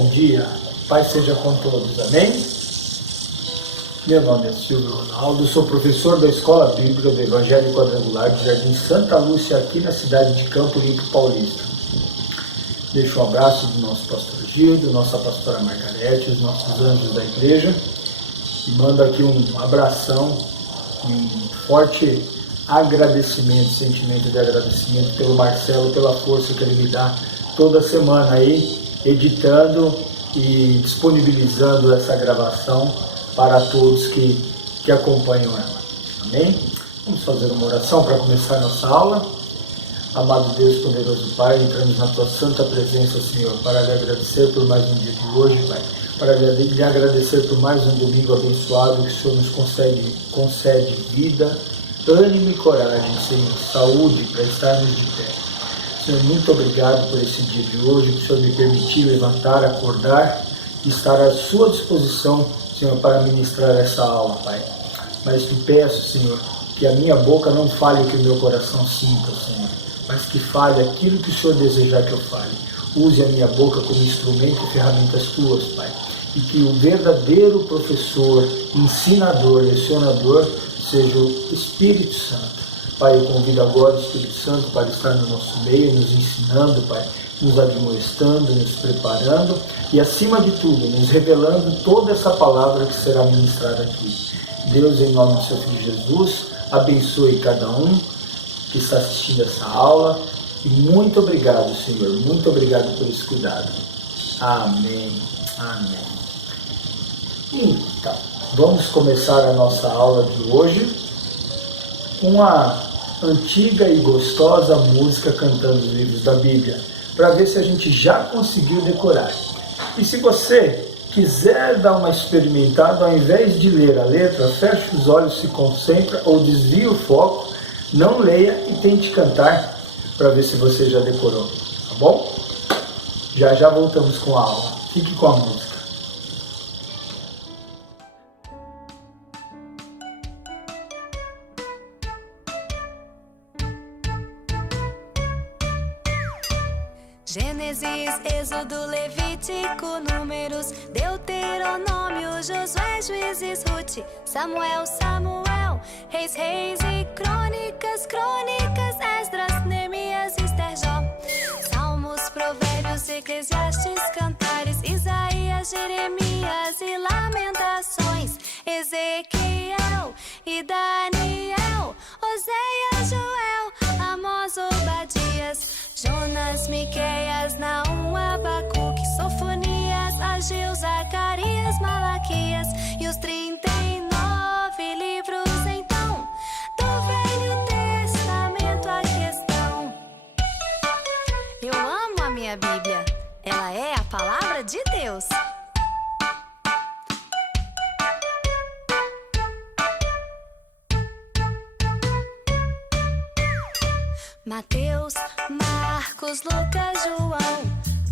Bom dia, paz seja com todos, amém? Meu nome é Silvio Ronaldo, sou professor da Escola Bíblica do Evangelho Quadrangular de Jardim Santa Lúcia, aqui na cidade de Campo Limpo Paulista. Deixo um abraço do nosso pastor Gildo, nossa pastora Margarete, os nossos anjos da igreja, e mando aqui um abração, um forte agradecimento, sentimento de agradecimento pelo Marcelo, pela força que ele me dá toda semana aí, editando e disponibilizando essa gravação para todos que acompanham ela. Amém? Vamos fazer uma oração para começar a nossa aula. Amado Deus, poderoso Pai, entramos na Tua santa presença, Senhor, para lhe agradecer por mais um dia de hoje, Pai, para lhe agradecer por mais um domingo abençoado que o Senhor nos concede vida, ânimo e coragem, Senhor, saúde para estarmos de pé. Senhor, muito obrigado por esse dia de hoje, que o Senhor me permitiu levantar, acordar e estar à sua disposição, Senhor, para ministrar essa aula, Pai. Mas te peço, Senhor, que a minha boca não fale o que o meu coração sinta, Senhor, mas que fale aquilo que o Senhor desejar que eu fale. Use a minha boca como instrumento e ferramentas Tuas, Pai. E que o verdadeiro professor, ensinador, lecionador, seja o Espírito Santo. Pai, eu convido agora o Espírito Santo para estar no nosso meio, nos ensinando, Pai, nos admoestando, nos preparando e, acima de tudo, nos revelando toda essa palavra que será ministrada aqui. Deus, em nome do Seu Filho Jesus, abençoe cada um que está assistindo essa aula e muito obrigado, Senhor, muito obrigado por esse cuidado. Amém, amém. Então, vamos começar a nossa aula de hoje com a antiga e gostosa música cantando os livros da Bíblia, para ver se a gente já conseguiu decorar. E se você quiser dar uma experimentada, ao invés de ler a letra, feche os olhos, se concentra ou desvie o foco, não leia e tente cantar para ver se você já decorou, tá bom? Já já voltamos com a aula. Fique com a música. Gênesis, Êxodo, Levítico, Números, Deuteronômio, Josué, Juízes, Rute, Samuel, Reis e Crônicas, Esdras, Neemias, Ester, Jó, Salmos, Provérbios, Eclesiastes, Cantares, Isaías, Jeremias e Lamentações, Ezequiel e Daniel, Oséias, Joel, Amós, Obadias, Jonas, Miqueias, Naum, Abacuque, Sofonias, Ageu, Zacarias, Malaquias e os 39 livros, então, do Velho Testamento a questão. Eu amo a minha Bíblia, ela é a palavra de Deus. Mateus, Marcos, Lucas, João,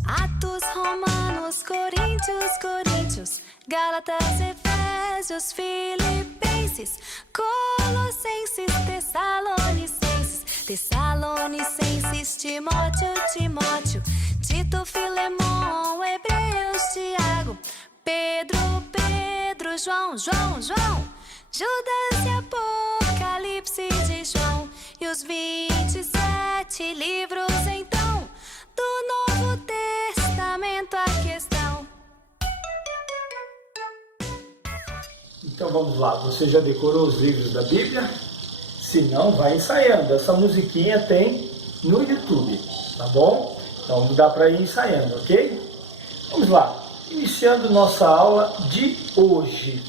Atos, Romanos, Coríntios, Gálatas, Efésios, Filipenses, Colossenses, Tessalonicenses, Timóteo, Tito, Filemão, Hebreus, Tiago, Pedro, João, Judas e Apocalipse de João e os 27 livros, então, do Novo Testamento a questão. Então vamos lá, você já decorou os livros da Bíblia? Se não, vai ensaiando. Essa musiquinha tem no YouTube, tá bom? Então dá para ir ensaiando, ok? Vamos lá, iniciando nossa aula de hoje.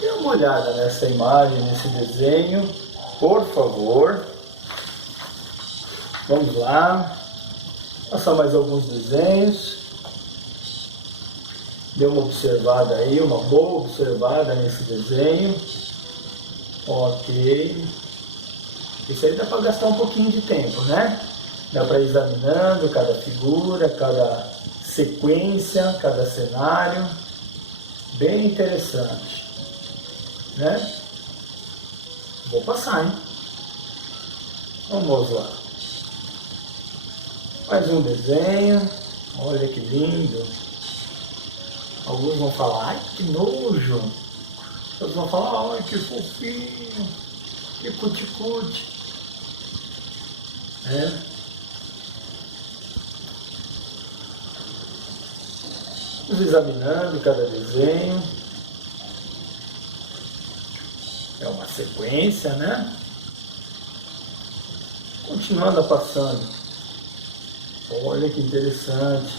Dê uma olhada nessa imagem, nesse desenho, por favor. Vamos lá. Passar mais alguns desenhos. Dê uma observada aí, uma boa observada nesse desenho. Ok. Isso aí dá para gastar um pouquinho de tempo, né? Dá para ir examinando cada figura, cada sequência, cada cenário. Bem interessante, né? Vou passar, hein? Vamos lá. Mais um desenho. Olha que lindo. Alguns vão falar, ai que nojo. Outros vão falar, ai que fofinho, que cuticute. Vamos examinando cada desenho. É uma sequência, né? Continuando a passando. Olha que interessante.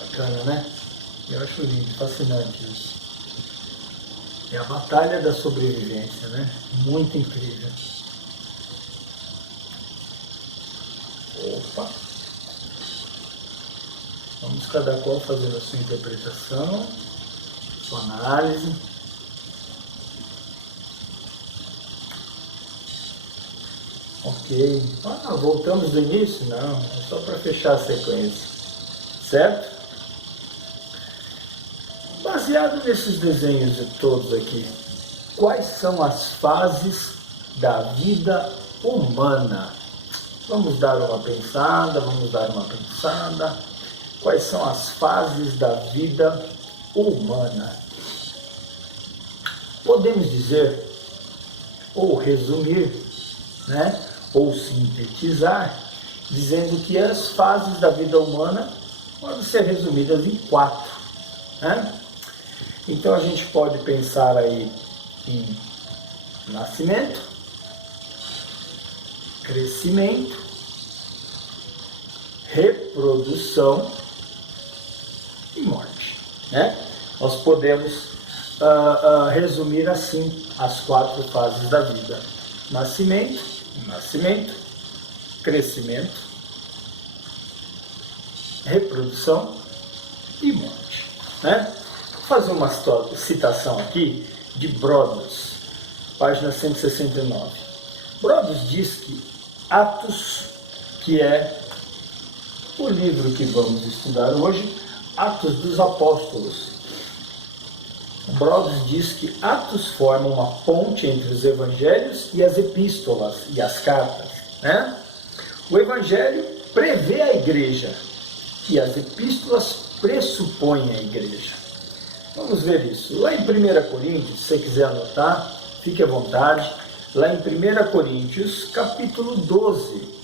Bacana, né? Eu acho lindo, fascinante isso. É a batalha da sobrevivência, né? Muito incrível. Opa! Vamos cada qual fazendo a sua interpretação, sua análise. Ok. Voltamos do início? Não, é só para fechar a sequência. Certo? Baseado nesses desenhos de todos aqui, quais são as fases da vida humana? Vamos dar uma pensada, Quais são as fases da vida humana? Podemos dizer, ou resumir, né? Ou sintetizar, dizendo que as fases da vida humana podem ser resumidas em 4. Né? Então a gente pode pensar aí em nascimento, crescimento, reprodução e morte. Né? Nós podemos resumir assim as 4 fases da vida: nascimento, crescimento, reprodução e morte. Né? Vou fazer uma citação aqui de Brodus, página 169. Brodus diz que Atos, que é o livro que vamos estudar hoje, Atos dos Apóstolos. Brodus diz que Atos forma uma ponte entre os evangelhos e as epístolas e as cartas. Né? O evangelho prevê a igreja e as epístolas pressupõem a igreja. Vamos ver isso. Lá em 1 Coríntios, se você quiser anotar, fique à vontade. Lá em 1 Coríntios, capítulo 12,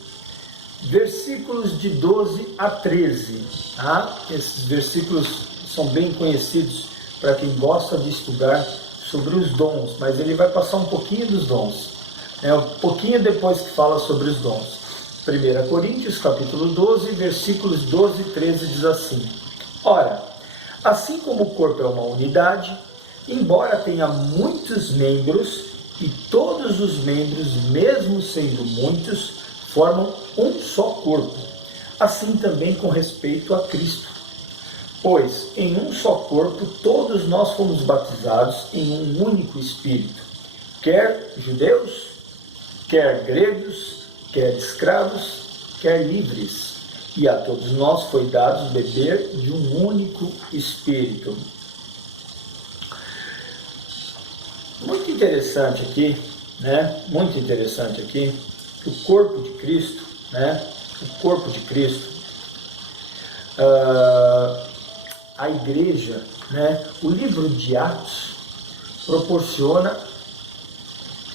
versículos de 12 a 13. Tá? Esses versículos são bem conhecidos para quem gosta de estudar sobre os dons, mas ele vai passar um pouquinho dos dons, né? Um pouquinho depois que fala sobre os dons. 1 Coríntios, capítulo 12, versículos 12 e 13 diz assim: Ora, assim como o corpo é uma unidade, embora tenha muitos membros, e todos os membros, mesmo sendo muitos, formam um só corpo, assim também com respeito a Cristo. Pois em um só corpo todos nós fomos batizados em um único Espírito, quer judeus, quer gregos, quer escravos, quer livres, e a todos nós foi dado beber de um único Espírito. Muito interessante aqui, né? Muito interessante aqui, que o corpo de Cristo, né? O corpo de Cristo, a igreja, né? O livro de Atos proporciona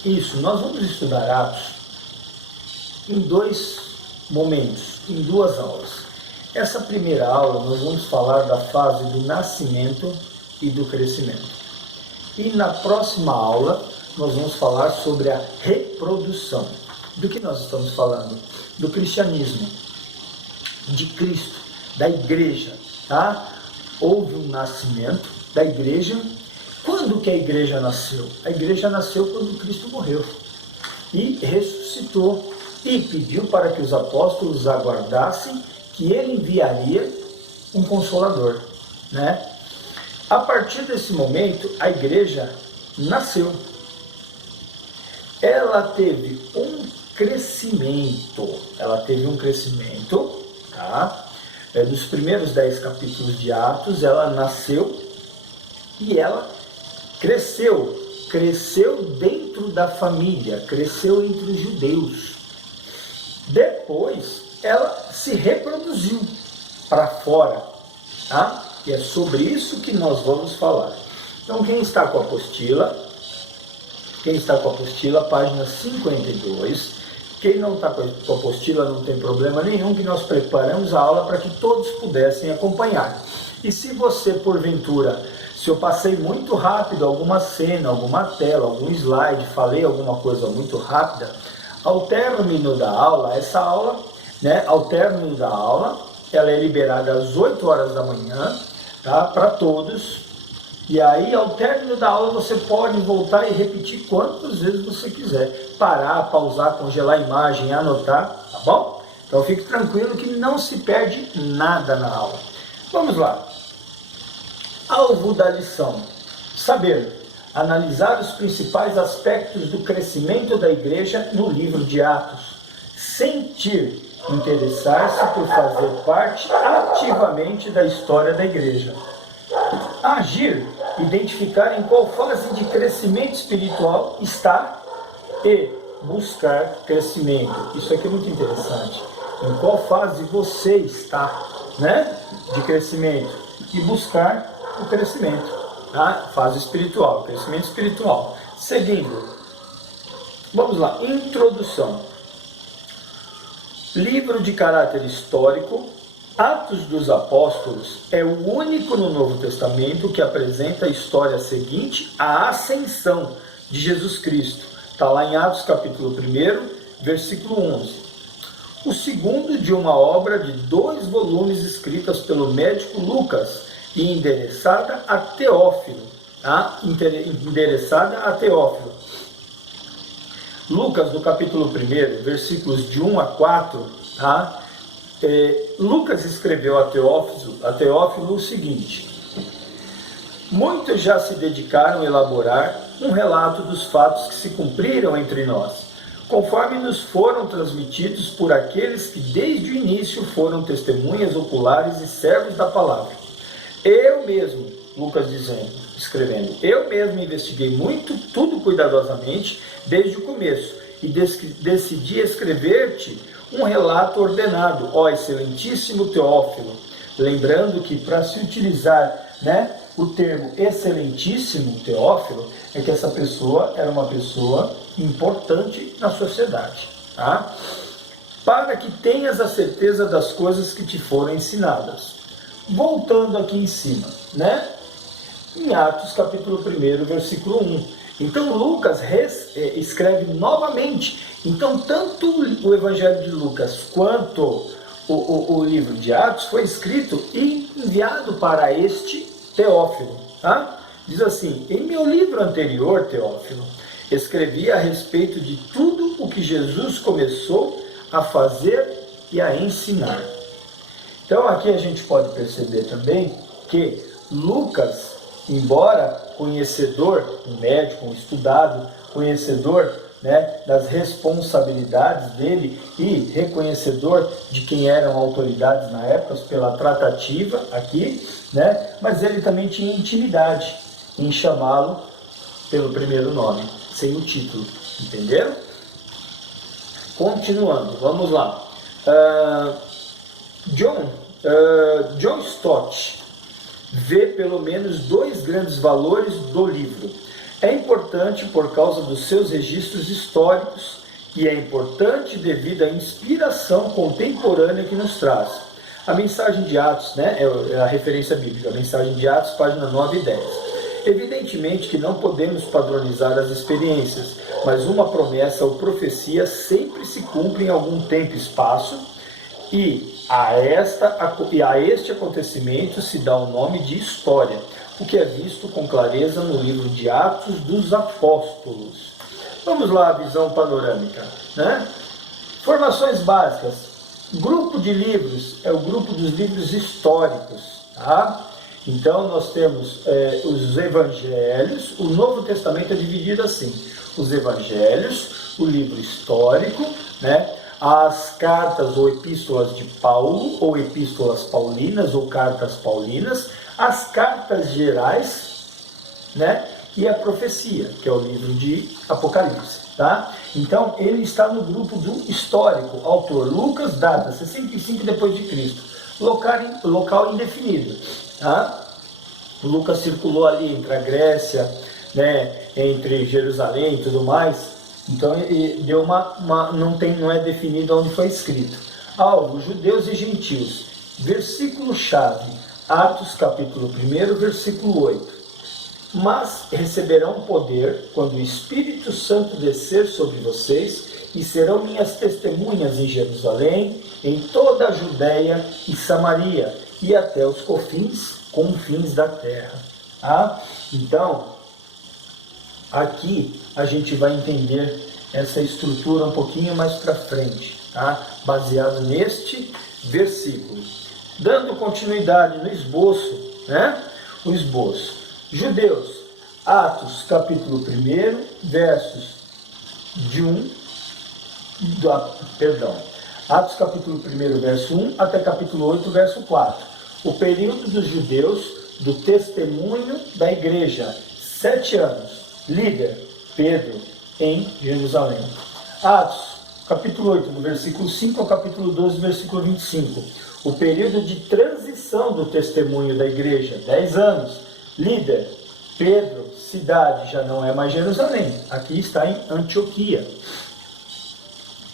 isso. Nós vamos estudar Atos em 2 momentos, em 2 aulas. Essa primeira aula nós vamos falar da fase do nascimento e do crescimento. E na próxima aula nós vamos falar sobre a reprodução. Do que nós estamos falando? Do cristianismo, de Cristo, da igreja, tá? Houve um nascimento da igreja. Quando que a igreja nasceu? A igreja nasceu quando Cristo morreu e ressuscitou e pediu para que os apóstolos aguardassem que ele enviaria um consolador, né? A partir desse momento, a igreja nasceu. Ela teve um crescimento, tá? Dos primeiros 10 capítulos de Atos, ela nasceu e ela cresceu dentro da família, cresceu entre os judeus. Depois ela se reproduziu para fora, tá? E é sobre isso que nós vamos falar. Então quem está com a apostila, página 52, quem não está com a apostila não tem problema nenhum, que nós preparamos a aula para que todos pudessem acompanhar. E se você, porventura, se eu passei muito rápido alguma cena, alguma tela, algum slide, falei alguma coisa muito rápida, ao término da aula, essa aula, ao término da aula, ela é liberada às 8 horas da manhã, tá? Para todos. E aí, ao término da aula, você pode voltar e repetir quantas vezes você quiser. Parar, pausar, congelar a imagem, anotar, tá bom? Então fique tranquilo que não se perde nada na aula. Vamos lá. Alvo da lição: saber analisar os principais aspectos do crescimento da igreja no livro de Atos. Sentir, interessar-se por fazer parte ativamente da história da igreja. Agir, identificar em qual fase de crescimento espiritual está e buscar crescimento. Isso aqui é muito interessante. Em qual fase você está, de crescimento, e buscar o crescimento, tá? Fase espiritual, crescimento espiritual. Seguindo, vamos lá, introdução. Livro de caráter histórico. Atos dos Apóstolos é o único no Novo Testamento que apresenta a história seguinte à ascensão de Jesus Cristo. Está lá em Atos capítulo 1, versículo 11. O segundo de uma obra de 2 volumes escritas pelo médico Lucas e endereçada a Teófilo. Tá? Endereçada a Teófilo. Lucas, no capítulo 1, versículos de 1 a 4, tá? Lucas escreveu a Teófilo o seguinte: muitos já se dedicaram a elaborar um relato dos fatos que se cumpriram entre nós, conforme nos foram transmitidos por aqueles que desde o início foram testemunhas oculares e servos da palavra. Eu mesmo, Lucas escrevendo, eu mesmo investiguei tudo cuidadosamente desde o começo e decidi escrever-te um relato ordenado, ó excelentíssimo Teófilo. Lembrando que para se utilizar o termo excelentíssimo Teófilo, é que essa pessoa era uma pessoa importante na sociedade. Tá? Para que tenhas a certeza das coisas que te foram ensinadas. Voltando aqui em cima, em Atos capítulo 1, versículo 1. Então Lucas escreve novamente. Então tanto o Evangelho de Lucas quanto o livro de Atos foi escrito e enviado para este Teófilo. Tá? Diz assim: em meu livro anterior, Teófilo, escrevi a respeito de tudo o que Jesus começou a fazer e a ensinar. Então aqui a gente pode perceber também que Lucas, embora conhecedor, um médico, um estudado, conhecedor das responsabilidades dele e reconhecedor de quem eram autoridades na época pela tratativa aqui, mas ele também tinha intimidade em chamá-lo pelo primeiro nome, sem o título, entenderam? Continuando, vamos lá. John Stott vê pelo menos 2 grandes valores do livro. É importante por causa dos seus registros históricos e é importante devido à inspiração contemporânea que nos traz. A mensagem de Atos, é a referência bíblica, a mensagem de Atos, página 9 e 10. Evidentemente que não podemos padronizar as experiências, mas uma promessa ou profecia sempre se cumpre em algum tempo e espaço, e a este acontecimento se dá o nome de história, o que é visto com clareza no livro de Atos dos Apóstolos. Vamos lá, a visão panorâmica. Formações básicas. Grupo de livros é o grupo dos livros históricos. Tá? Então nós temos os evangelhos. O Novo Testamento é dividido assim: os evangelhos, o livro histórico, as cartas ou epístolas de Paulo, ou epístolas paulinas, ou cartas paulinas, as cartas gerais, e a profecia, que é o livro de Apocalipse, tá? Então, ele está no grupo do histórico, autor Lucas, data 65 depois de Cristo, local indefinido, tá? O Lucas circulou ali entre a Grécia, né, entre Jerusalém e tudo mais, então ele deu não é definido onde foi escrito. Alvo, judeus e gentios, versículo-chave, Atos capítulo 1, versículo 8. Mas receberão poder quando o Espírito Santo descer sobre vocês e serão minhas testemunhas em Jerusalém, em toda a Judéia e Samaria e até os confins da terra. Tá? Então, aqui a gente vai entender essa estrutura um pouquinho mais para frente, tá? Baseado neste versículo. Dando continuidade no esboço, né? O esboço. Judeus, Atos capítulo 1, versos de 1, Atos capítulo 1, verso 1 até capítulo 8, verso 4. O período dos judeus do testemunho da igreja, 7 anos. Líder, Pedro, em Jerusalém. Atos capítulo 8, do versículo 5 ao capítulo 12, versículo 25. O período de transição do testemunho da igreja, 10 anos. Líder, Pedro, cidade, já não é mais Jerusalém, aqui está em Antioquia.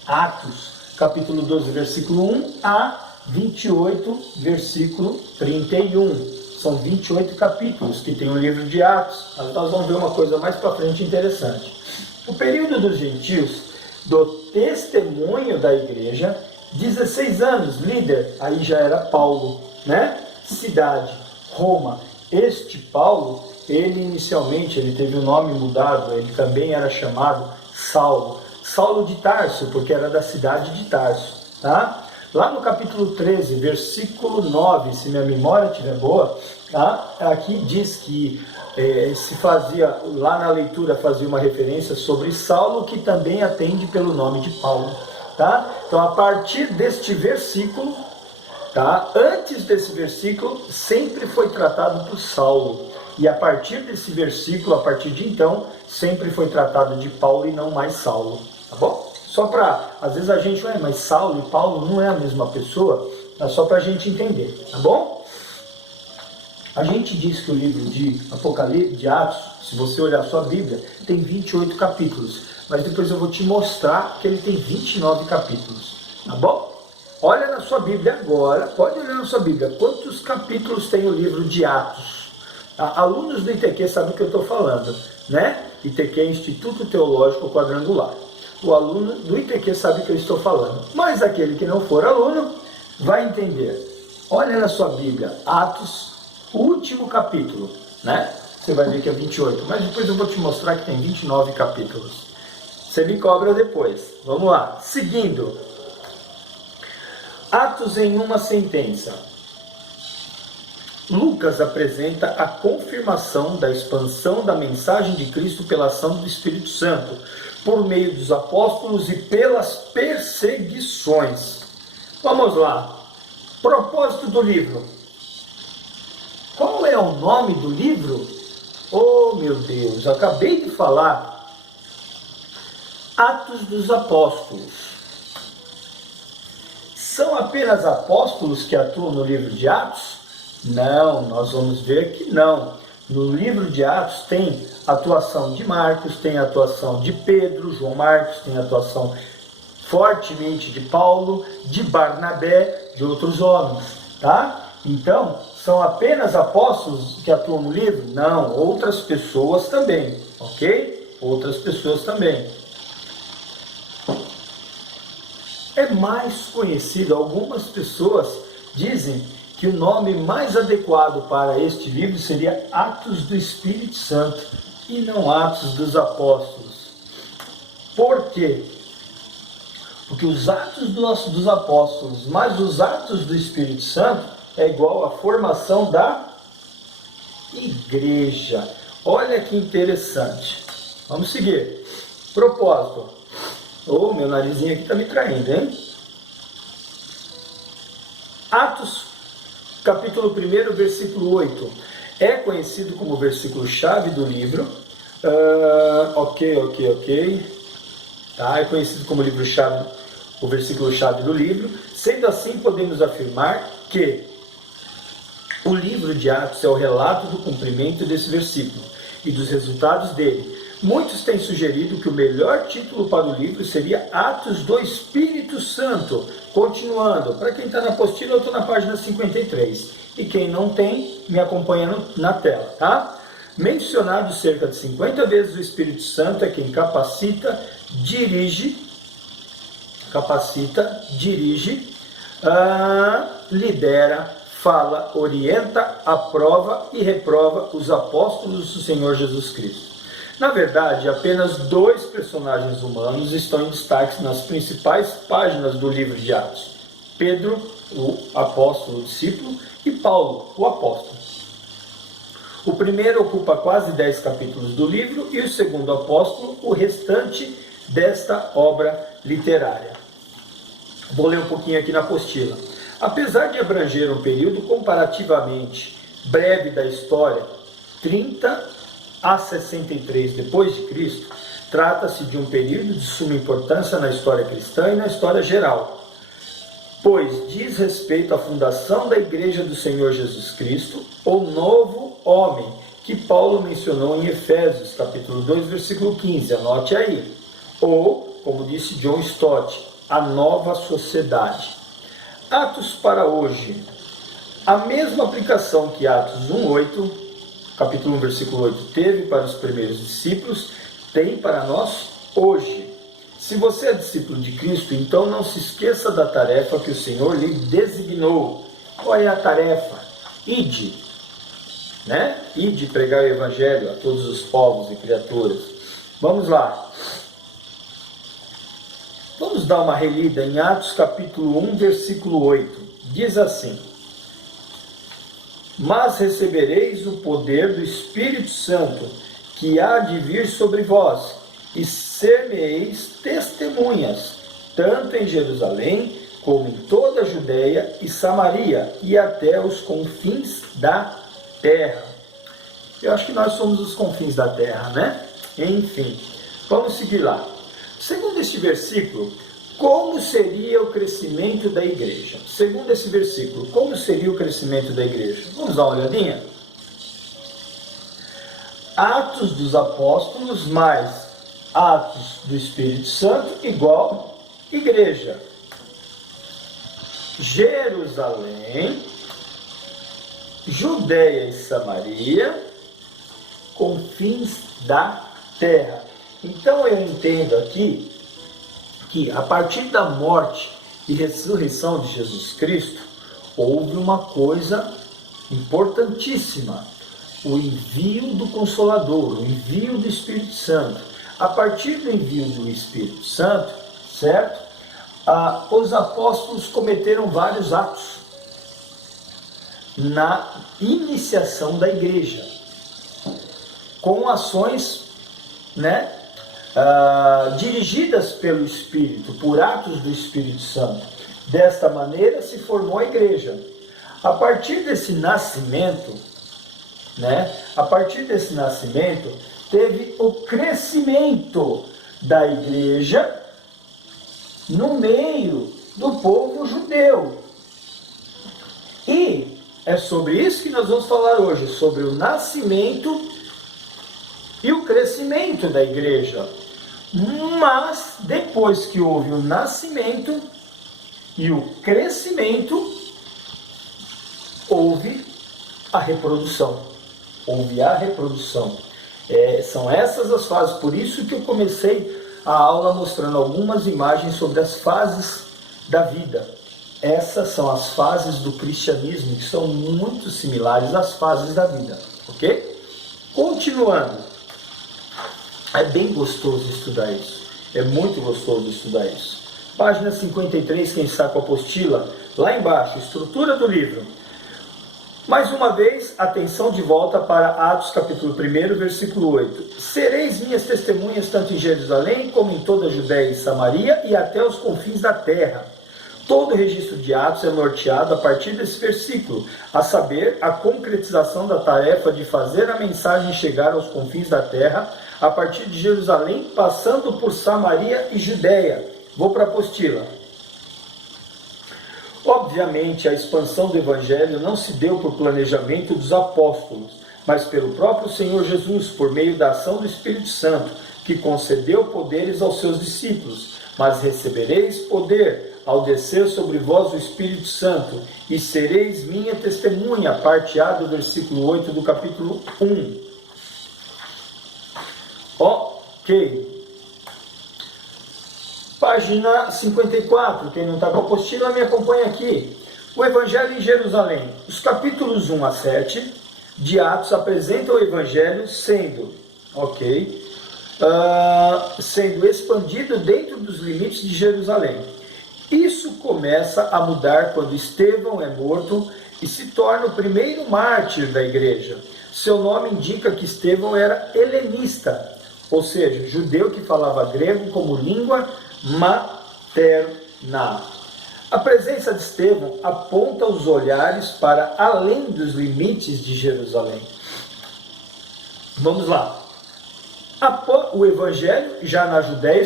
Atos, capítulo 12, versículo 1 a 28, versículo 31. São 28 capítulos que tem o livro de Atos. Nós vamos ver uma coisa mais para frente interessante. O período dos gentios, do testemunho da igreja, 16 anos. Líder, aí já era Paulo, né? Cidade, Roma. Este Paulo, ele inicialmente teve o nome mudado, ele também era chamado Saulo. Saulo de Tarso, porque era da cidade de Tarso, tá? Lá no capítulo 13, versículo 9, se minha memória estiver boa, tá? Aqui diz que se fazia, lá na leitura fazia uma referência sobre Saulo, que também atende pelo nome de Paulo, tá? Então, a partir deste versículo, tá? Antes desse versículo, sempre foi tratado por Saulo. E a partir desse versículo, a partir de então, sempre foi tratado de Paulo e não mais Saulo. Tá bom? Só para, às vezes a gente, mas Saulo e Paulo não é a mesma pessoa, é só para a gente entender, tá bom? A gente diz que o livro de Apocalipse, de Atos, se você olhar a sua Bíblia, tem 28 capítulos. Mas depois eu vou te mostrar que ele tem 29 capítulos, tá bom? Olha na sua Bíblia agora, pode olhar na sua Bíblia, quantos capítulos tem o livro de Atos? Alunos do ITQ sabem o que eu estou falando, né? ITQ é Instituto Teológico Quadrangular. O aluno do ITQ sabe o que eu estou falando. Mas aquele que não for aluno vai entender. Olha na sua Bíblia, Atos, último capítulo, né? Você vai ver que é 28, mas depois eu vou te mostrar que tem 29 capítulos. Você me cobra depois. Vamos lá. Seguindo. Atos em uma sentença. Lucas apresenta a confirmação da expansão da mensagem de Cristo pela ação do Espírito Santo, por meio dos apóstolos e pelas perseguições. Vamos lá. Propósito do livro. Qual é o nome do livro? Oh, meu Deus, acabei de falar. Atos dos Apóstolos. São apenas apóstolos que atuam no livro de Atos? Não, nós vamos ver que não. No livro de Atos tem atuação de Marcos, tem atuação de Pedro, João Marcos, tem atuação fortemente de Paulo, de Barnabé, de outros homens, tá? Então, são apenas apóstolos que atuam no livro? Não, outras pessoas também, ok? Outras pessoas também. É mais conhecido, algumas pessoas dizem que o nome mais adequado para este livro seria Atos do Espírito Santo e não Atos dos Apóstolos. Por quê? Porque os Atos dos Apóstolos mais os Atos do Espírito Santo é igual à formação da igreja. Olha que interessante. Vamos seguir. Propósito. Oh, meu narizinho aqui está me traindo, hein? Atos, capítulo 1, versículo 8. É conhecido como versículo-chave do livro, Ok. Tá, é conhecido como livro-chave, o versículo-chave do livro. Sendo assim, podemos afirmar que o livro de Atos é o relato do cumprimento desse versículo e dos resultados dele. Muitos têm sugerido que o melhor título para o livro seria Atos do Espírito Santo. Continuando, para quem está na apostila, eu estou na página 53. E quem não tem, me acompanha na tela, tá? Mencionado cerca de 50 vezes, o Espírito Santo é quem capacita, dirige, lidera, fala, orienta, aprova e reprova os apóstolos do Senhor Jesus Cristo. Na verdade, apenas 2 personagens humanos estão em destaque nas principais páginas do livro de Atos: Pedro, o apóstolo, o discípulo, e Paulo, o apóstolo. O primeiro ocupa quase 10 capítulos do livro e o segundo apóstolo o restante desta obra literária. Vou ler um pouquinho aqui na apostila. Apesar de abranger um período comparativamente breve da história, 30 a 63 depois de Cristo, trata-se de um período de suma importância na história cristã e na história geral, pois diz respeito à fundação da Igreja do Senhor Jesus Cristo, o novo homem, que Paulo mencionou em Efésios, capítulo 2, versículo 15, anote aí. Ou, como disse John Stott, a nova sociedade. Atos para hoje. A mesma aplicação que Atos 1:8, capítulo 1, versículo 8, teve para os primeiros discípulos, tem para nós hoje. Se você é discípulo de Cristo, então não se esqueça da tarefa que o Senhor lhe designou. Qual é a tarefa? Ide, né? Ide pregar o Evangelho a todos os povos e criaturas. Vamos lá. Vamos dar uma relida em Atos capítulo 1, versículo 8. Diz assim: mas recebereis o poder do Espírito Santo, que há de vir sobre vós, e ser-me-eis testemunhas, tanto em Jerusalém, como em toda a Judeia e Samaria, e até os confins da terra. Eu acho que nós somos os confins da terra, né? Enfim, vamos seguir lá. Segundo este versículo, como seria o crescimento da igreja? Segundo esse versículo, como seria o crescimento da igreja? Vamos dar uma olhadinha? Atos dos Apóstolos mais Atos do Espírito Santo igual igreja. Jerusalém, Judeia e Samaria, confins da terra. Então eu entendo aqui que a partir da morte e ressurreição de Jesus Cristo, houve uma coisa importantíssima: o envio do Consolador, o envio do Espírito Santo. A partir do envio do Espírito Santo, certo? Os apóstolos cometeram vários atos na iniciação da igreja, com ações, né, dirigidas pelo Espírito, por atos do Espírito Santo. Desta maneira se formou a igreja. A partir desse nascimento, teve o crescimento da igreja no meio do povo judeu. E é sobre isso que nós vamos falar hoje, sobre o nascimento e o crescimento da igreja. Mas depois que houve o nascimento e o crescimento, houve a reprodução. São essas as fases. Por isso que eu comecei a aula mostrando algumas imagens sobre as fases da vida. Essas são as fases do cristianismo, que são muito similares às fases da vida, ok? Continuando. É bem gostoso estudar isso. É muito gostoso estudar isso. Página 53, quem está com a apostila, lá embaixo, estrutura do livro. Mais uma vez, atenção de volta para Atos capítulo 1, versículo 8. Sereis minhas testemunhas tanto em Jerusalém como em toda a Judéia e Samaria e até os confins da terra. Todo o registro de Atos é norteado a partir desse versículo, a saber, a concretização da tarefa de fazer a mensagem chegar aos confins da terra, a partir de Jerusalém, passando por Samaria e Judéia. Vou para a apostila. Obviamente, a expansão do Evangelho não se deu por planejamento dos apóstolos, mas pelo próprio Senhor Jesus, por meio da ação do Espírito Santo, que concedeu poderes aos seus discípulos. Mas recebereis poder ao descer sobre vós o Espírito Santo, e sereis minha testemunha, parte A do versículo 8 do capítulo 1. Ok. Página 54, quem não está com a apostila me acompanha aqui. O Evangelho em Jerusalém. Os capítulos 1 a 7 de Atos apresentam o Evangelho sendo expandido dentro dos limites de Jerusalém. Isso começa a mudar quando Estevão é morto e se torna o primeiro mártir da igreja. Seu nome indica que Estevão era helenista, ou seja, judeu que falava grego como língua materna. A presença de Estevão aponta os olhares para além dos limites de Jerusalém. Vamos lá. O Evangelho já na Judéia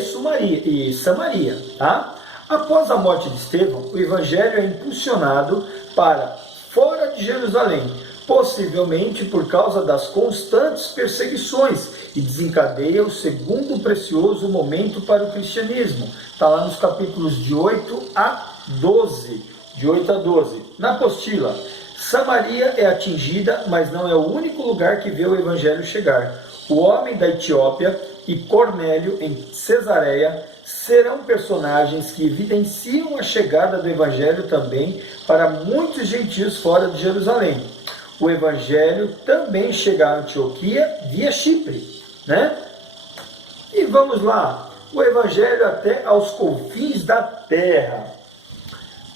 e Samaria, tá? Após a morte de Estevão, o Evangelho é impulsionado para fora de Jerusalém, possivelmente por causa das constantes perseguições, e desencadeia o segundo precioso momento para o cristianismo. Está lá nos capítulos de 8 a 12. Na apostila, Samaria é atingida, mas não é o único lugar que vê o Evangelho chegar. O homem da Etiópia e Cornélio, em Cesareia, serão personagens que evidenciam a chegada do Evangelho também para muitos gentios fora de Jerusalém. O Evangelho também chega a Antioquia via Chipre, né? E vamos lá, o Evangelho até aos confins da terra.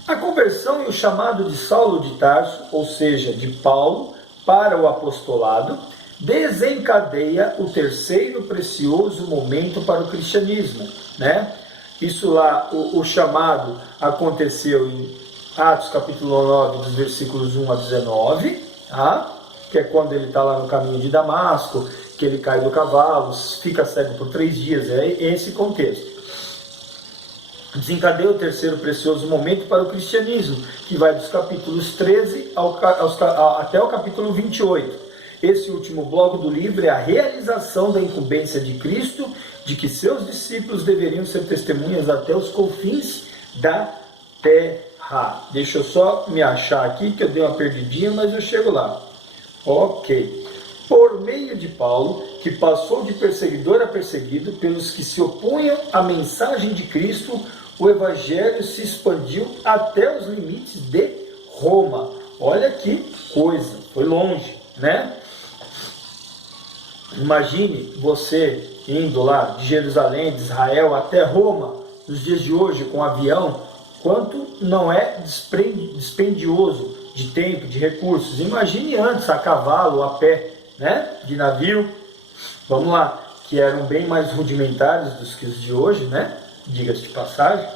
A conversão e o chamado de Saulo de Tarso, ou seja, de Paulo, para o apostolado, desencadeia o terceiro precioso momento para o cristianismo, né? Isso lá, o chamado aconteceu em Atos capítulo 9, dos versículos 1 a 19, tá? Que é quando ele está lá no caminho de Damasco, que ele cai do cavalo, fica cego por 3 dias, é esse contexto. Desencadeia o terceiro precioso momento para o cristianismo, que vai dos capítulos 13 até o capítulo 28. Esse último bloco do livro é a realização da incumbência de Cristo, de que seus discípulos deveriam ser testemunhas até os confins da terra. Deixa eu só me achar aqui, que eu dei uma perdidinha, mas eu chego lá. Ok. Por meio de Paulo, que passou de perseguidor a perseguido pelos que se opunham à mensagem de Cristo, o Evangelho se expandiu até os limites de Roma. Olha que coisa, foi longe, né? Imagine você indo lá de Jerusalém, de Israel até Roma, nos dias de hoje, com avião, quanto não é dispendioso de tempo, de recursos. Imagine antes, a cavalo, a pé, né? De navio, vamos lá, que eram bem mais rudimentares do que os de hoje, né? Diga-se de passagem.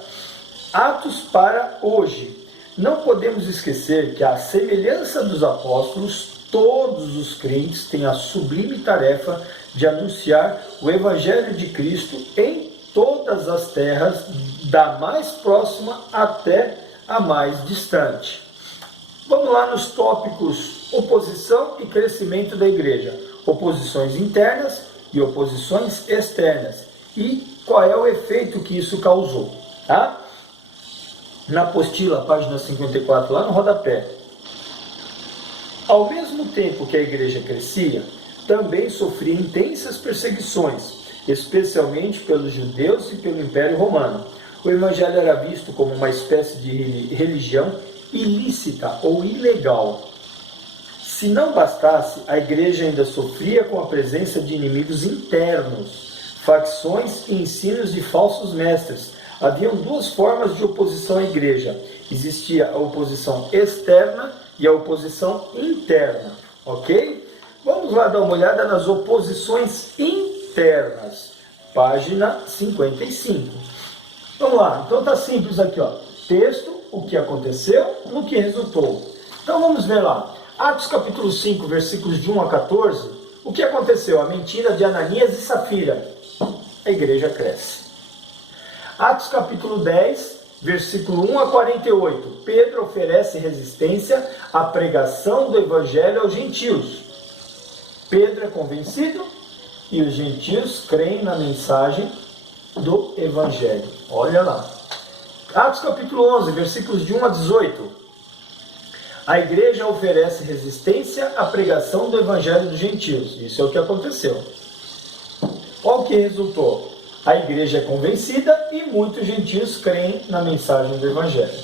Atos para hoje. Não podemos esquecer que, à semelhança dos apóstolos, todos os crentes têm a sublime tarefa de anunciar o Evangelho de Cristo em todas as terras, da mais próxima até a mais distante. Vamos lá nos tópicos oposição e crescimento da igreja. Oposições internas e oposições externas. E qual é o efeito que isso causou, tá? Na apostila, página 54, lá no rodapé. Ao mesmo tempo que a igreja crescia, também sofria intensas perseguições, especialmente pelos judeus e pelo Império Romano. O Evangelho era visto como uma espécie de religião ilícita ou ilegal. Se não bastasse, a igreja ainda sofria com a presença de inimigos internos, facções e ensinos de falsos mestres. Haviam 2 formas de oposição à igreja. Existia a oposição externa e a oposição interna, ok? Vamos lá dar uma olhada nas oposições internas, página 55. Vamos lá, então tá simples aqui, ó. Texto, o que aconteceu, no que resultou. Então vamos ver lá. Atos capítulo 5, versículos de 1 a 14. O que aconteceu? A mentira de Ananias e Safira. A igreja cresce. Atos capítulo 10, versículo 1 a 48. Pedro oferece resistência à pregação do evangelho aos gentios. Pedro é convencido e os gentios creem na mensagem do evangelho. Olha lá. Atos capítulo 11, versículos de 1 a 18. A igreja oferece resistência à pregação do evangelho dos gentios. Isso é o que aconteceu. Olha o que resultou. A igreja é convencida e muitos gentios creem na mensagem do evangelho.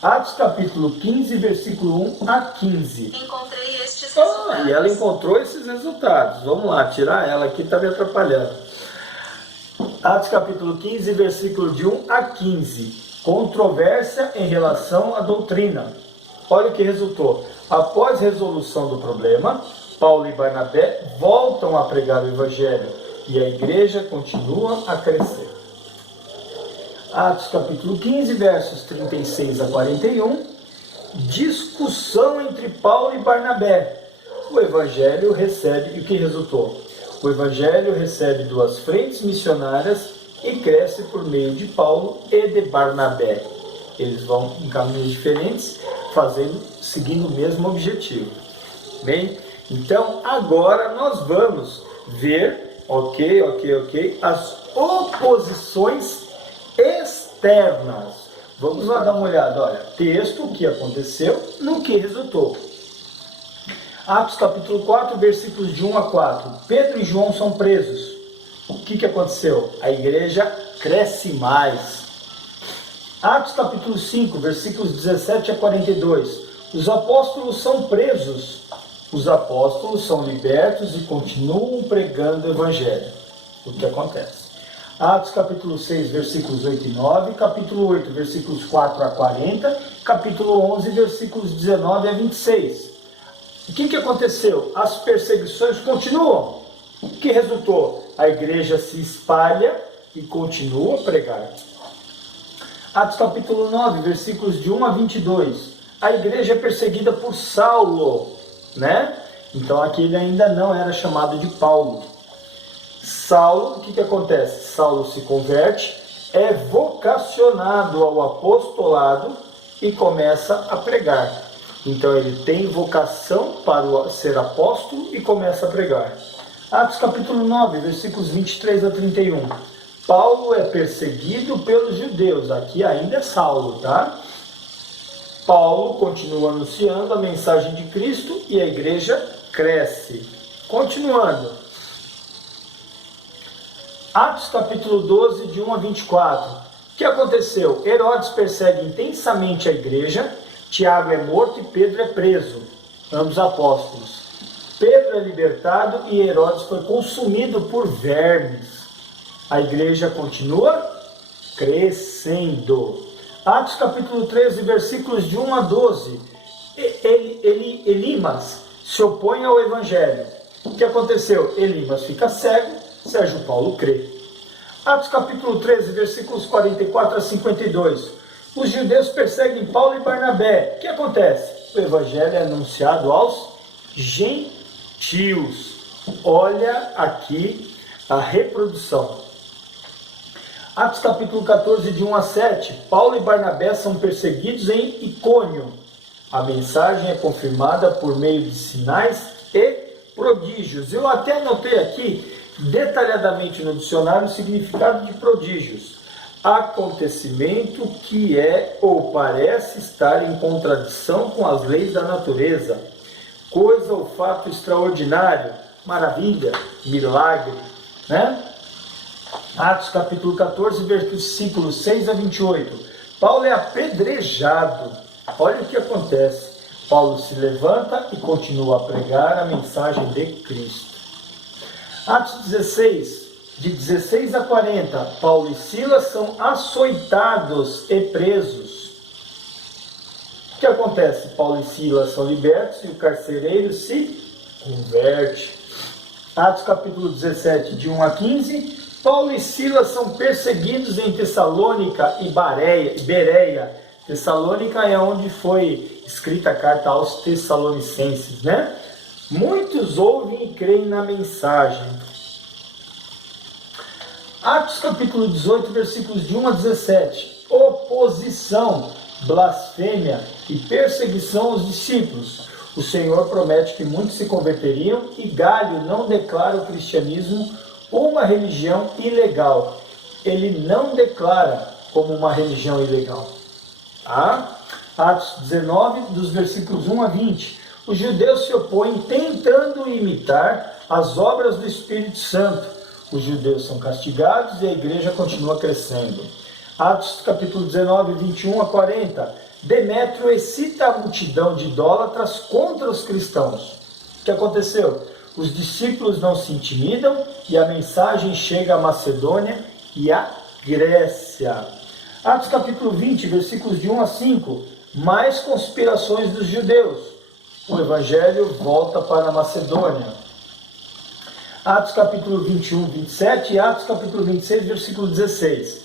Atos capítulo 15, versículo 1 a 15. Encontrei estes resultados. E ela encontrou esses resultados. Vamos lá, tirar ela aqui, está me atrapalhando. Atos capítulo 15, versículo de 1 a 15. Controvérsia em relação à doutrina. Olha o que resultou. Após resolução do problema, Paulo e Barnabé voltam a pregar o evangelho e a igreja continua a crescer. Atos capítulo 15, versos 36 a 41. Discussão entre Paulo e Barnabé. O evangelho recebe, e o que resultou? O evangelho recebe 2 frentes missionárias e cresce por meio de Paulo e de Barnabé. Eles vão em caminhos diferentes, seguindo o mesmo objetivo. Bem, então agora nós vamos ver, as oposições externas. Vamos lá dar uma olhada, olha, texto, o que aconteceu, no que resultou. Atos capítulo 4, versículos de 1 a 4. Pedro e João são presos. O que aconteceu? A igreja cresce mais. Atos capítulo 5, versículos 17 a 42. Os apóstolos são presos. Os apóstolos são libertos e continuam pregando o evangelho. O que acontece? Atos capítulo 6, versículos 8 e 9. Capítulo 8, versículos 4 a 40. Capítulo 11, versículos 19 a 26. O que aconteceu? As perseguições continuam. O que resultou? A igreja se espalha e continua a pregar. Atos capítulo 9, versículos de 1 a 22. A igreja é perseguida por Saulo, né? Então aqui ele ainda não era chamado de Paulo. Saulo, o que acontece? Saulo se converte, é vocacionado ao apostolado e começa a pregar. Então ele tem vocação para ser apóstolo e começa a pregar. Atos capítulo 9, versículos 23 a 31. Paulo é perseguido pelos judeus. Aqui ainda é Saulo, tá? Paulo continua anunciando a mensagem de Cristo e a igreja cresce. Continuando. Atos capítulo 12, de 1 a 24. O que aconteceu? Herodes persegue intensamente a igreja. Tiago é morto e Pedro é preso. Ambos apóstolos. Pedro é libertado e Herodes foi consumido por vermes. A igreja continua crescendo. Atos capítulo 13, versículos de 1 a 12. Elimas se opõe ao evangelho. O que aconteceu? Elimas fica cego, Sérgio Paulo crê. Atos capítulo 13, versículos 44 a 52. Os judeus perseguem Paulo e Barnabé. O que acontece? O evangelho é anunciado aos gentios. Olha aqui a reprodução. Atos capítulo 14, de 1 a 7. Paulo e Barnabé são perseguidos em Icônio. A mensagem é confirmada por meio de sinais e prodígios. Eu até anotei aqui, detalhadamente no dicionário, o significado de prodígios. Acontecimento que é ou parece estar em contradição com as leis da natureza. Coisa ou fato extraordinário, maravilha, milagre, né? Atos capítulo 14, versículos 6 a 28. Paulo é apedrejado. Olha o que acontece. Paulo se levanta e continua a pregar a mensagem de Cristo. Atos 16, de 16 a 40. Paulo e Silas são açoitados e presos. O que acontece? Paulo e Silas são libertos e o carcereiro se converte. Atos capítulo 17, de 1 a 15. Paulo e Silas são perseguidos em Tessalônica e Bereia. Tessalônica é onde foi escrita a carta aos Tessalonicenses, né? Muitos ouvem e creem na mensagem. Atos capítulo 18, versículos de 1 a 17. Oposição, blasfêmia e perseguição aos discípulos. O Senhor promete que muitos se converteriam e Galho não declara o cristianismo uma religião ilegal. Ele não declara como uma religião ilegal. Tá? Atos 19, dos versículos 1 a 20. Os judeus se opõem tentando imitar as obras do Espírito Santo. Os judeus são castigados e a igreja continua crescendo. Atos capítulo 19, 21 a 40. Demétrio excita a multidão de idólatras contra os cristãos. O que aconteceu? Os discípulos não se intimidam e a mensagem chega à Macedônia e à Grécia. Atos capítulo 20, versículos de 1 a 5. Mais conspirações dos judeus. O evangelho volta para a Macedônia. Atos capítulo 21, 27 e Atos capítulo 26, versículo 16.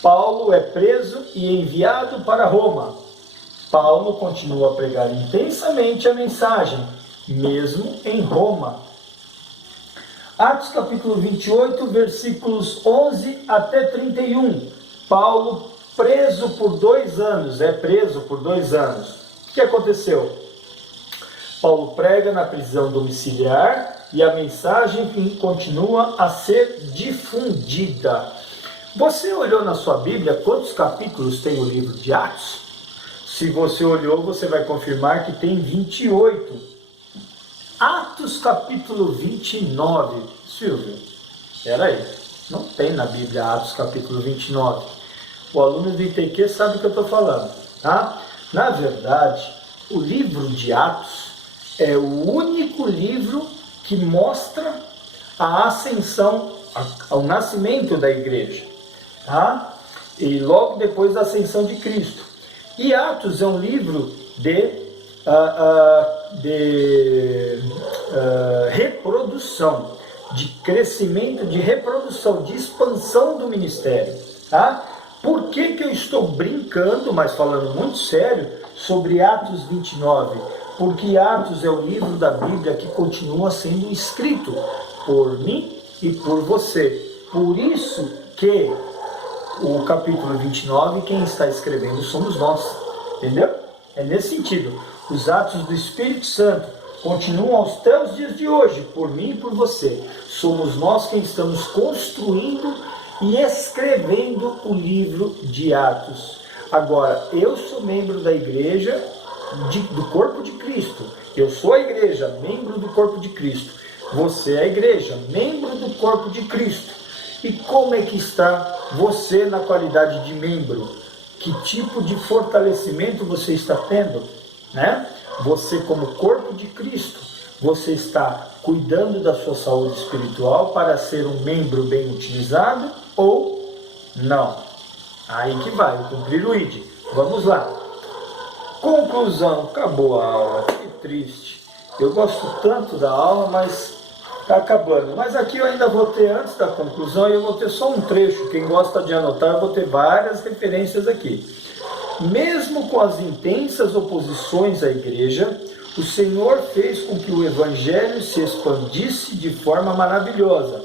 Paulo é preso e enviado para Roma. Paulo continua a pregar intensamente a mensagem, mesmo em Roma. Atos capítulo 28, versículos 11 até 31. Paulo preso por 2 anos, preso por 2 anos. O que aconteceu? Paulo prega na prisão domiciliar e a mensagem continua a ser difundida. Você olhou na sua Bíblia quantos capítulos tem o livro de Atos? Se você olhou, você vai confirmar que tem 28. Atos capítulo 29. Silvio, peraí, não tem na Bíblia Atos capítulo 29. O aluno do ITQ sabe o que eu estou falando, tá? Na verdade, o livro de Atos é o único livro que mostra a ascensão, o nascimento da igreja, tá? E logo depois da ascensão de Cristo. E Atos é um livro de reprodução, de crescimento, de reprodução, de expansão do ministério, tá? Por que eu estou brincando, mas falando muito sério, sobre Atos 29? Porque Atos é o livro da Bíblia que continua sendo escrito por mim e por você. Por isso que o capítulo 29, quem está escrevendo somos nós. Entendeu? É nesse sentido. Os atos do Espírito Santo continuam até os dias de hoje, por mim e por você. Somos nós quem estamos construindo e escrevendo o livro de Atos. Agora, eu sou membro da igreja do corpo de Cristo. Eu sou a igreja, membro do corpo de Cristo. Você é a igreja, membro do corpo de Cristo. E como é que está você na qualidade de membro? Que tipo de fortalecimento você está tendo, né? Você como corpo de Cristo, você está cuidando da sua saúde espiritual para ser um membro bem utilizado ou não? Aí que vai, cumprir o ID. Vamos lá. Conclusão, acabou a aula, que triste. Eu gosto tanto da aula, mas está acabando. Mas aqui eu ainda vou ter, antes da conclusão, eu vou ter só um trecho. Quem gosta de anotar, eu vou ter várias referências aqui. Mesmo com as intensas oposições à igreja, o Senhor fez com que o Evangelho se expandisse de forma maravilhosa.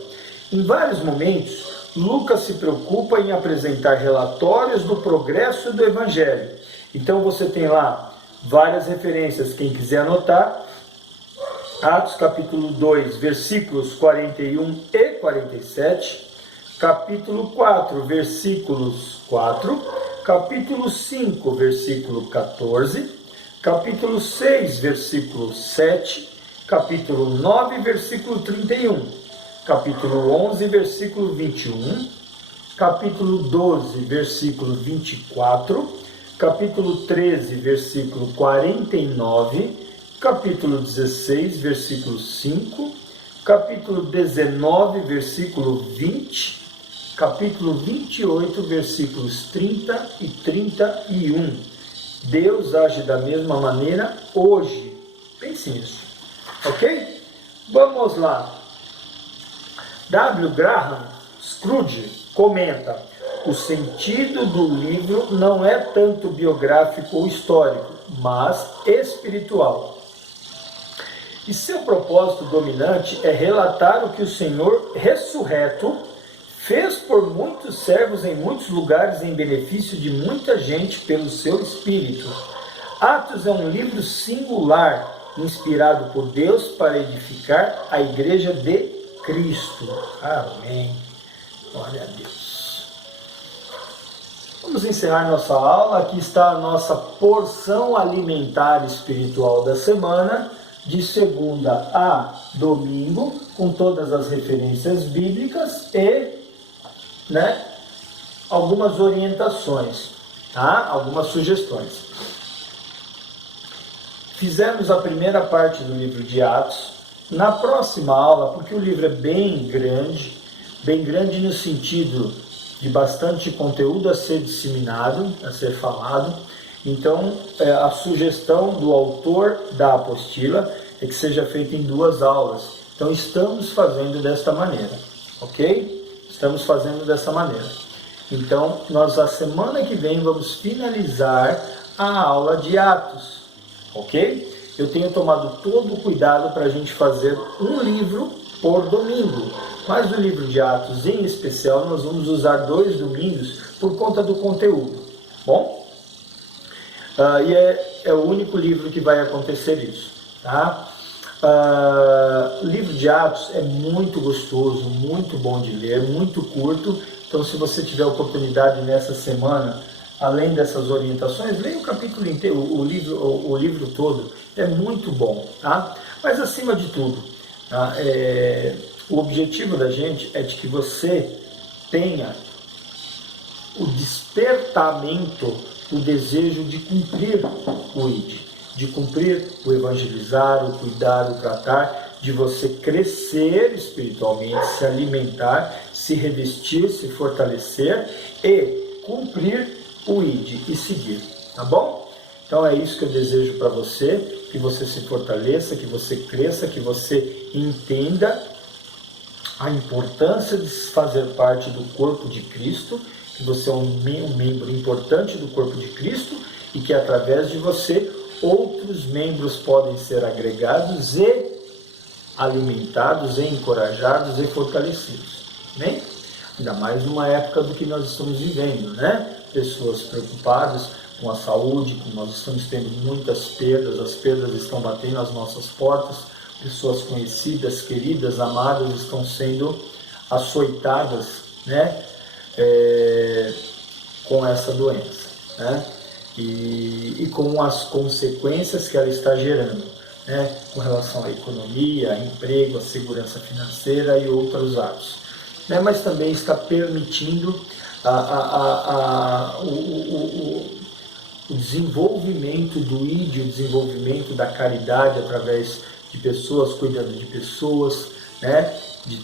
Em vários momentos, Lucas se preocupa em apresentar relatórios do progresso do Evangelho. Então você tem lá várias referências, quem quiser anotar. Atos capítulo 2, versículos 41 e 47. Capítulo 4, versículos 4. Capítulo 5, versículo 14. Capítulo 6, versículo 7. Capítulo 9, versículo 31. Capítulo 11, versículo 21. Capítulo 12, versículo 24. Capítulo 13, versículo 49, capítulo 16, versículo 5, capítulo 19, versículo 20, capítulo 28, versículos 30 e 31. Deus age da mesma maneira hoje. Pense nisso, ok? Vamos lá. W. Graham Scrooge comenta: o sentido do livro não é tanto biográfico ou histórico, mas espiritual. E seu propósito dominante é relatar o que o Senhor ressurreto fez por muitos servos em muitos lugares em benefício de muita gente pelo seu Espírito. Atos é um livro singular, inspirado por Deus para edificar a Igreja de Cristo. Amém. Glória a Deus. Vamos encerrar nossa aula. Aqui está a nossa porção alimentar espiritual da semana, de segunda a domingo, com todas as referências bíblicas e algumas orientações, tá? Algumas sugestões. Fizemos a primeira parte do livro de Atos. Na próxima aula, porque o livro é bem grande no sentido de bastante conteúdo a ser disseminado, a ser falado, então a sugestão do autor da apostila é que seja feita em 2 aulas. Então estamos fazendo desta maneira, ok? Estamos fazendo dessa maneira. Então nós a semana que vem vamos finalizar a aula de Atos, ok? Eu tenho tomado todo o cuidado para a gente fazer um livro por domingo, mas no livro de Atos em especial nós vamos usar 2 domingos por conta do conteúdo, bom? E é o único livro que vai acontecer isso, tá? O livro de Atos é muito gostoso, muito bom de ler, muito curto, então se você tiver oportunidade nessa semana, além dessas orientações, leia o capítulo inteiro, o livro todo, é muito bom, tá? Mas acima de tudo, tá? O objetivo da gente é de que você tenha o despertamento, o desejo de cumprir o ID, de cumprir o evangelizar, o cuidar, o tratar, de você crescer espiritualmente, se alimentar, se revestir, se fortalecer e cumprir o ID e seguir, tá bom? Então é isso que eu desejo para você, que você se fortaleça, que você cresça, que você entenda a importância de fazer parte do corpo de Cristo, que você é um membro importante do corpo de Cristo e que através de você outros membros podem ser agregados e alimentados, e encorajados e fortalecidos, né? Ainda mais numa época do que nós estamos vivendo, né? Pessoas preocupadas com a saúde, nós estamos tendo muitas perdas, as perdas estão batendo às nossas portas, pessoas conhecidas, queridas, amadas estão sendo açoitadas, né? Com essa doença, né? E com as consequências que ela está gerando, né? Com relação à economia, emprego, à segurança financeira e outros atos, né? Mas também está permitindo o desenvolvimento do ID, o desenvolvimento da caridade através de pessoas, cuidando de pessoas, né? De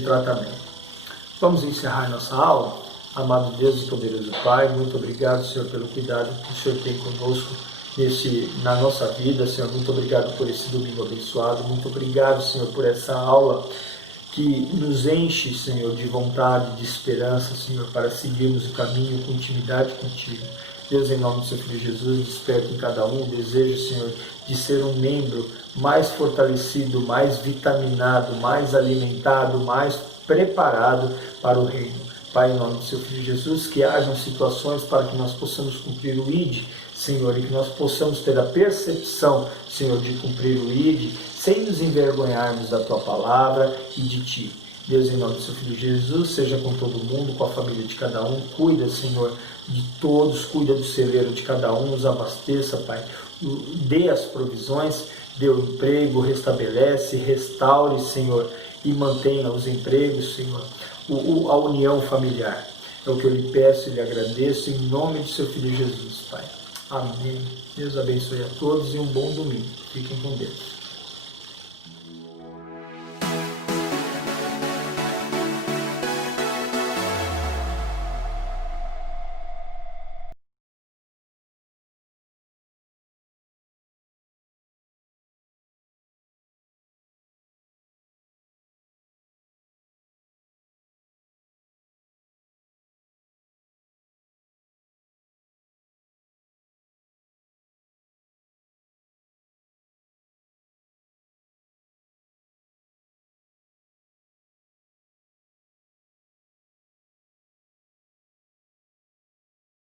tratamento. Vamos encerrar nossa aula? Amado Deus e poderoso Pai, muito obrigado, Senhor, pelo cuidado que o Senhor tem conosco na nossa vida, Senhor. Muito obrigado por esse domingo abençoado. Muito obrigado, Senhor, por essa aula que nos enche, Senhor, de vontade, de esperança, Senhor, para seguirmos o caminho com intimidade contigo. Deus, em nome do seu Filho Jesus, desperta em cada um o desejo, Senhor, de ser um membro mais fortalecido, mais vitaminado, mais alimentado, mais preparado para o reino. Pai, em nome do seu Filho Jesus, que hajam situações para que nós possamos cumprir o ID, Senhor, e que nós possamos ter a percepção, Senhor, de cumprir o ID, sem nos envergonharmos da Tua palavra e de Ti. Deus, em nome do seu Filho Jesus, seja com todo mundo, com a família de cada um, cuida, Senhor, de todos, cuida do celeiro de cada um, nos abasteça, Pai, dê as provisões, dê o emprego, restabelece, restaure, Senhor, e mantenha os empregos, Senhor, a união familiar. É o que eu lhe peço e lhe agradeço, em nome do seu Filho Jesus, Pai. Amém. Deus abençoe a todos e um bom domingo. Fiquem com Deus.